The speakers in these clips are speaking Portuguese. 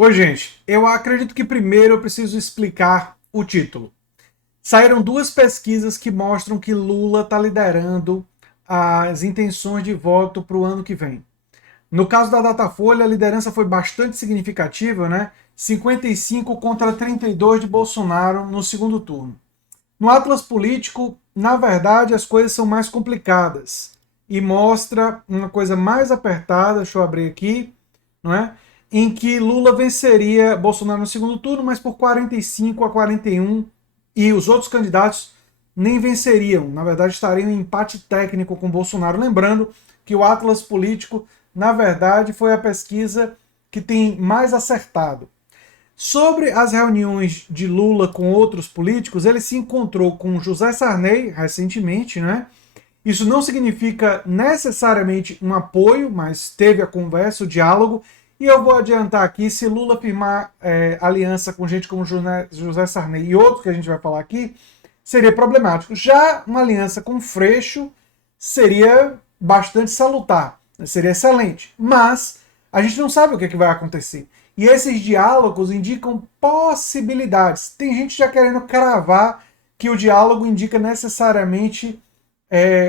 Oi, gente. Eu acredito que primeiro eu preciso explicar o título. Saíram duas pesquisas que mostram que Lula está liderando as intenções de voto para o ano que vem. No caso da Datafolha, a liderança foi bastante significativa, né? 55 contra 32 de Bolsonaro no segundo turno. No Atlas Político, na verdade, as coisas são mais complicadas e mostra uma coisa mais apertada, deixa eu abrir aqui, não é? Em que Lula venceria Bolsonaro no segundo turno, mas por 45 a 41, e os outros candidatos nem venceriam, na verdade estariam em empate técnico com Bolsonaro. Lembrando que o Atlas Político, na verdade, foi a pesquisa que tem mais acertado. Sobre as reuniões de Lula com outros políticos, ele se encontrou com José Sarney recentemente, né? Isso não significa necessariamente um apoio, mas teve a conversa, o diálogo. E eu vou adiantar aqui: se Lula firmar aliança com gente como José Sarney e outros que a gente vai falar aqui, seria problemático. Já uma aliança com Freixo seria bastante salutar, seria excelente. Mas a gente não sabe o que vai acontecer. E esses diálogos indicam possibilidades. Tem gente já querendo cravar que o diálogo indica necessariamente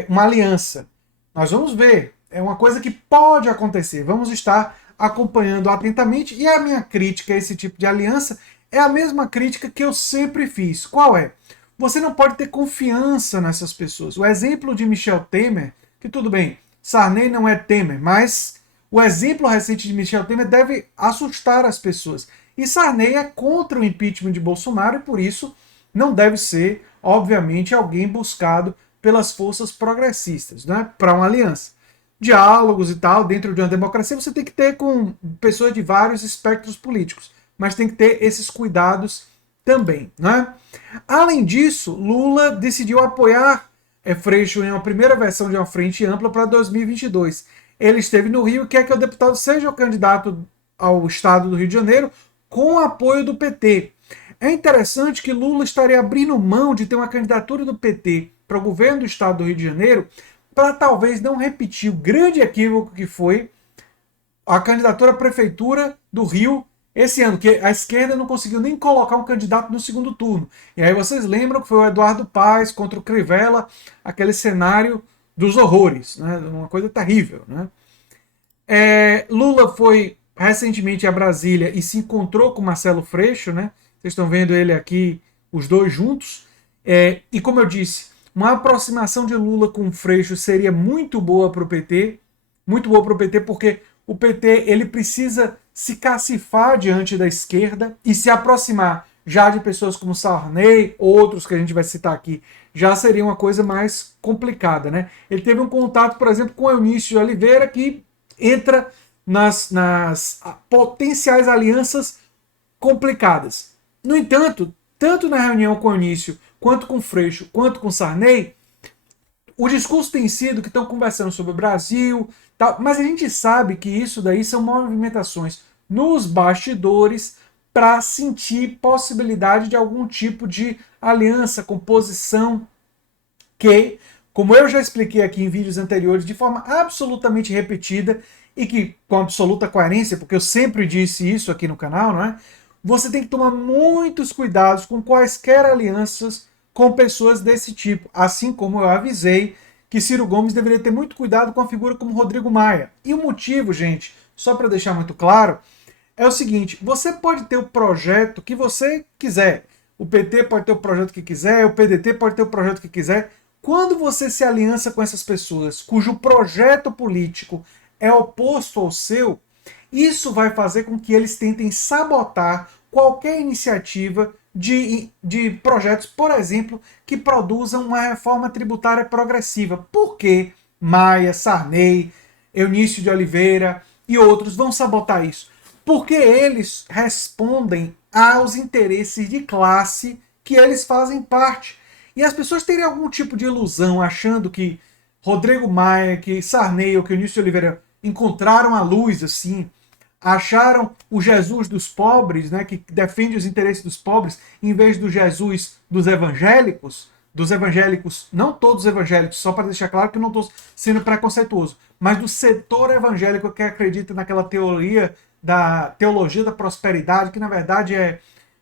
uma aliança. Nós vamos ver. É uma coisa que pode acontecer. Vamos estar acompanhando atentamente. E a minha crítica a esse tipo de aliança é a mesma crítica que eu sempre fiz. Qual é? Você não pode ter confiança nessas pessoas. O exemplo de Michel Temer, que tudo bem, Sarney não é Temer, mas o exemplo recente de Michel Temer deve assustar as pessoas. E Sarney é contra o impeachment de Bolsonaro e por isso não deve ser, obviamente, alguém buscado pelas forças progressistas, né, para uma aliança. Diálogos e tal, dentro de uma democracia, você tem que ter com pessoas de vários espectros políticos, mas tem que ter esses cuidados também. Né? Além disso, Lula decidiu apoiar Freixo em uma primeira versão de uma frente ampla para 2022. Ele esteve no Rio e quer que o deputado seja o candidato ao estado do Rio de Janeiro com o apoio do PT. É interessante que Lula estaria abrindo mão de ter uma candidatura do PT para o governo do estado do Rio de Janeiro para talvez não repetir o grande equívoco que foi a candidatura à prefeitura do Rio esse ano, que a esquerda não conseguiu nem colocar um candidato no segundo turno. E aí vocês lembram que foi o Eduardo Paes contra o Crivella, aquele cenário dos horrores, né? Uma coisa terrível. Né? Lula foi recentemente a Brasília e se encontrou com Marcelo Freixo, né? Vocês estão vendo ele aqui, os dois juntos. E como eu disse, uma aproximação de Lula com Freixo seria muito boa para o PT, muito boa para o PT, porque o PT ele precisa se cacifar diante da esquerda e se aproximar já de pessoas como Sarney, outros que a gente vai citar aqui, já seria uma coisa mais complicada, né? Ele teve um contato, por exemplo, com Eunício de Oliveira, que entra nas potenciais alianças complicadas. No entanto, tanto na reunião com Eunício, quanto com Freixo, quanto com Sarney, o discurso tem sido que estão conversando sobre o Brasil, tal, mas a gente sabe que isso daí são movimentações nos bastidores para sentir possibilidade de algum tipo de aliança, composição, que, como eu já expliquei aqui em vídeos anteriores, de forma absolutamente repetida e que com absoluta coerência, porque eu sempre disse isso aqui no canal, não é? Você tem que tomar muitos cuidados com quaisquer alianças com pessoas desse tipo, assim como eu avisei que Ciro Gomes deveria ter muito cuidado com a figura como Rodrigo Maia. E o motivo, gente, só para deixar muito claro, é o seguinte: você pode ter o projeto que você quiser, o PT pode ter o projeto que quiser, o PDT pode ter o projeto que quiser. Quando você se aliança com essas pessoas cujo projeto político é oposto ao seu, isso vai fazer com que eles tentem sabotar qualquer iniciativa de projetos, por exemplo, que produzam uma reforma tributária progressiva. Por que Maia, Sarney, Eunício de Oliveira e outros vão sabotar isso? Porque eles respondem aos interesses de classe que eles fazem parte. E as pessoas terem algum tipo de ilusão achando que Rodrigo Maia, que Sarney ou que Eunício de Oliveira encontraram a luz assim, acharam o Jesus dos pobres, né, que defende os interesses dos pobres, em vez do Jesus dos evangélicos, não todos os evangélicos, só para deixar claro que eu não estou sendo preconceituoso, mas do setor evangélico que acredita naquela teoria da teologia da prosperidade, que na verdade é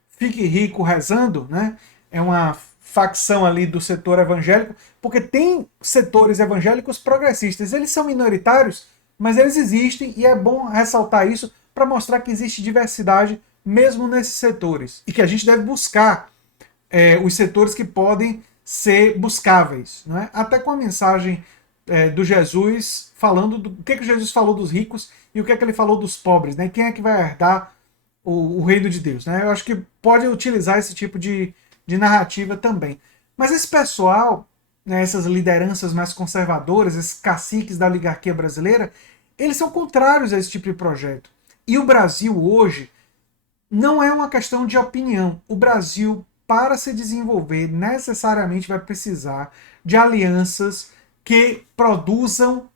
fique rico rezando, né? É uma facção ali do setor evangélico, porque tem setores evangélicos progressistas, eles são minoritários, mas eles existem e é bom ressaltar isso para mostrar que existe diversidade mesmo nesses setores e que a gente deve buscar os setores que podem ser buscáveis, né? Até com a mensagem do Jesus falando do que Jesus falou dos ricos e o que ele falou dos pobres, né? Quem é que vai herdar o reino de Deus, né? Eu acho que pode utilizar esse tipo de narrativa também. Mas esse pessoal, né, essas lideranças mais conservadoras, esses caciques da oligarquia brasileira, eles são contrários a esse tipo de projeto. E o Brasil hoje não é uma questão de opinião. O Brasil, para se desenvolver, necessariamente vai precisar de alianças que produzam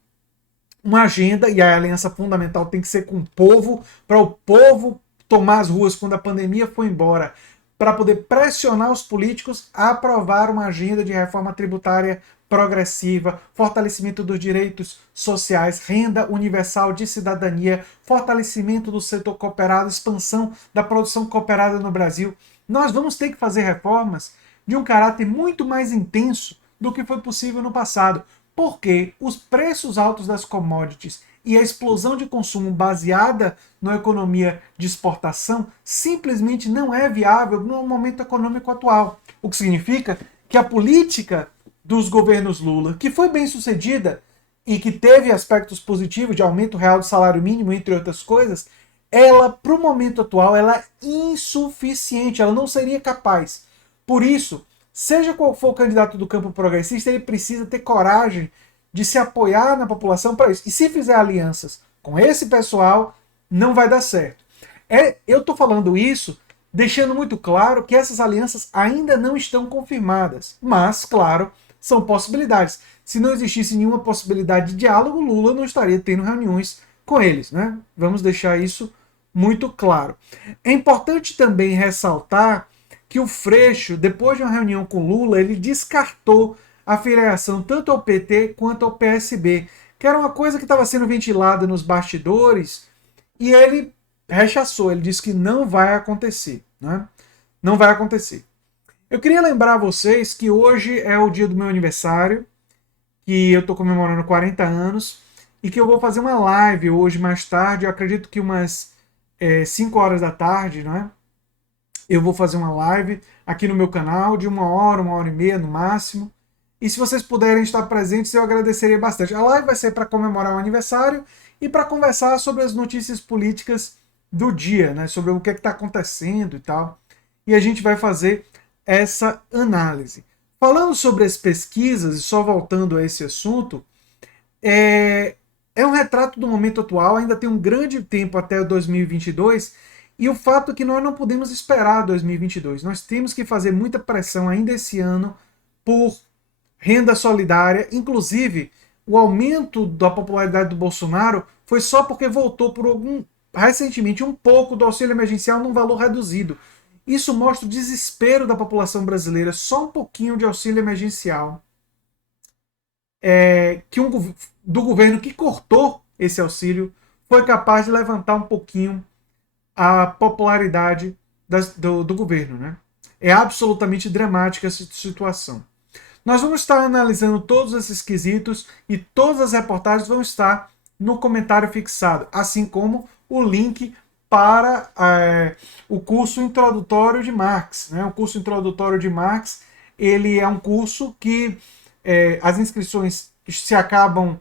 uma agenda, e a aliança fundamental tem que ser com o povo, para o povo tomar as ruas quando a pandemia for embora, para poder pressionar os políticos a aprovar uma agenda de reforma tributária progressiva, fortalecimento dos direitos sociais, renda universal de cidadania, fortalecimento do setor cooperado, expansão da produção cooperada no Brasil. Nós vamos ter que fazer reformas de um caráter muito mais intenso do que foi possível no passado, porque os preços altos das commodities e a explosão de consumo baseada na economia de exportação simplesmente não é viável no momento econômico atual. O que significa que a política dos governos Lula, que foi bem sucedida e que teve aspectos positivos de aumento real do salário mínimo, entre outras coisas, ela, para o momento atual, ela é insuficiente, ela não seria capaz. Por isso, seja qual for o candidato do campo progressista, ele precisa ter coragem de se apoiar na população para isso. E se fizer alianças com esse pessoal, não vai dar certo. Eu estou falando isso deixando muito claro que essas alianças ainda não estão confirmadas. Mas, claro, são possibilidades. Se não existisse nenhuma possibilidade de diálogo, Lula não estaria tendo reuniões com eles, né? Vamos deixar isso muito claro. É importante também ressaltar que o Freixo, depois de uma reunião com Lula, ele descartou a filiação tanto ao PT quanto ao PSB, que era uma coisa que estava sendo ventilada nos bastidores, e ele rechaçou, ele disse que não vai acontecer, né? Não vai acontecer. Eu queria lembrar a vocês que hoje é o dia do meu aniversário, que eu estou comemorando 40 anos, e que eu vou fazer uma live hoje mais tarde, eu acredito que umas 5 horas da tarde, né? Eu vou fazer uma live aqui no meu canal de 1 hora e meia no máximo. E se vocês puderem estar presentes, eu agradeceria bastante. A live vai ser para comemorar o aniversário e para conversar sobre as notícias políticas do dia, né? Sobre o que está acontecendo e tal. E a gente vai fazer essa análise. Falando sobre as pesquisas, e só voltando a esse assunto, é um retrato do momento atual, ainda tem um grande tempo até 2022, e o fato é que nós não podemos esperar 2022. Nós temos que fazer muita pressão ainda esse ano por renda solidária. Inclusive, o aumento da popularidade do Bolsonaro foi só porque voltou recentemente um pouco do auxílio emergencial num valor reduzido. Isso mostra o desespero da população brasileira. Só um pouquinho de auxílio emergencial do governo que cortou esse auxílio foi capaz de levantar um pouquinho a popularidade do governo, né? É absolutamente dramática essa situação. Nós vamos estar analisando todos esses quesitos e todas as reportagens vão estar no comentário fixado, assim como o link para o curso introdutório de Marx, né? O curso introdutório de Marx, ele é um curso que as inscrições se acabam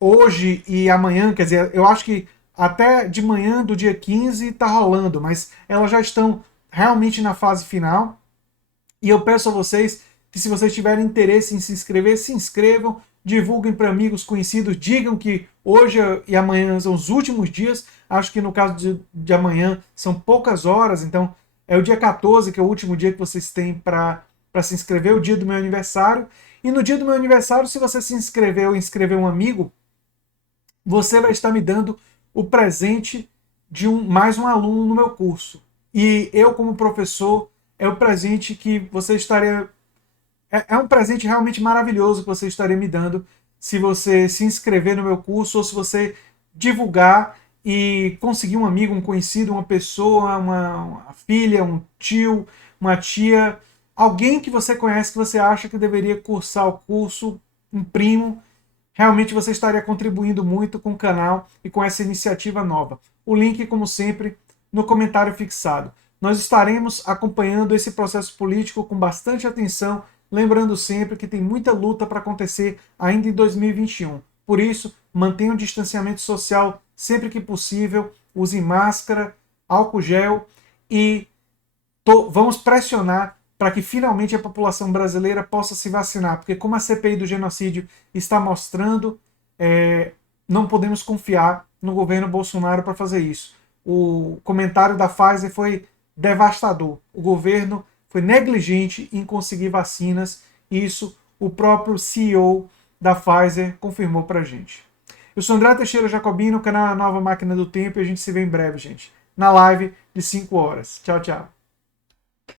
hoje e amanhã, quer dizer, eu acho que até de manhã do dia 15 está rolando, mas elas já estão realmente na fase final. E eu peço a vocês que, se vocês tiverem interesse em se inscrever, se inscrevam, divulguem para amigos conhecidos, digam que hoje e amanhã são os últimos dias. Acho que no caso de amanhã são poucas horas, então é o dia 14, que é o último dia que vocês têm para se inscrever, o dia do meu aniversário. E no dia do meu aniversário, se você se inscrever ou inscrever um amigo, você vai estar me dando o presente de mais um aluno no meu curso. E eu, como professor, é o presente que você estaria... É um presente realmente maravilhoso que você estaria me dando se você se inscrever no meu curso ou se você divulgar e conseguir um amigo, um conhecido, uma pessoa, uma filha, um tio, uma tia, alguém que você conhece que você acha que deveria cursar o curso, um primo, realmente você estaria contribuindo muito com o canal e com essa iniciativa nova. O link, como sempre, no comentário fixado. Nós estaremos acompanhando esse processo político com bastante atenção, lembrando sempre que tem muita luta para acontecer ainda em 2021. Por isso, mantenha o distanciamento social sempre que possível, use máscara, álcool gel e vamos pressionar para que finalmente a população brasileira possa se vacinar, porque como a CPI do genocídio está mostrando, não podemos confiar no governo Bolsonaro para fazer isso. O comentário da Pfizer foi devastador. O governo foi negligente em conseguir vacinas. Isso o próprio CEO da Pfizer confirmou para a gente. Eu sou André Teixeira Jacobino, canal A Nova Máquina do Tempo, e a gente se vê em breve, gente, na live de 5 horas. Tchau, tchau.